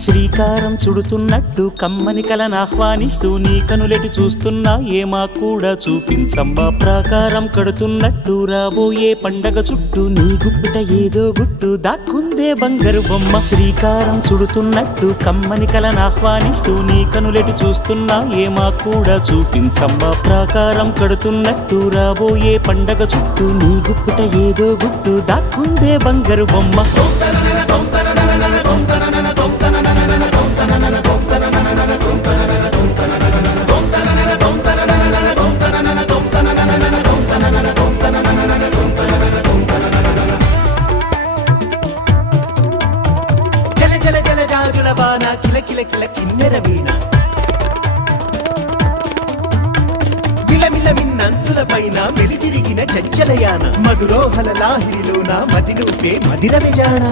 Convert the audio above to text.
శ్రీకారం చుడుతున్నట్టు కమ్మని కలనాహ్వానిస్తూ నీ కనులెటి చూస్తున్నా ఏమా కూడా చూపించమ్మా. ప్రాకారం కడుతున్నట్టు రాబోయే పండగ చుట్టూ నీ గుప్పిట ఏదో గుట్టు దాక్కుందే బంగారు బొమ్మ. శ్రీకారం చుడుతున్నట్టు కమ్మని కలనాహ్వానిస్తూ నీ కనులెటి చూస్తున్నా ఏమా కూడా చూపించమ్మా. ప్రాకారం కడుతున్నట్టు రాబోయే పండగ చుట్టూ నీ గుప్పిట ఏదో గుట్టు దాక్కుందే బంగారు బొమ్మ. జల జల జల జాజుల వాన కిల కిల కిల కిన్నెర వీణ విలమిల మిన్నంచుల పైన మెలితిరిగిన చంచలయాన మధురోహల లాహిరిలోన మదినూపే మదిర విజాన.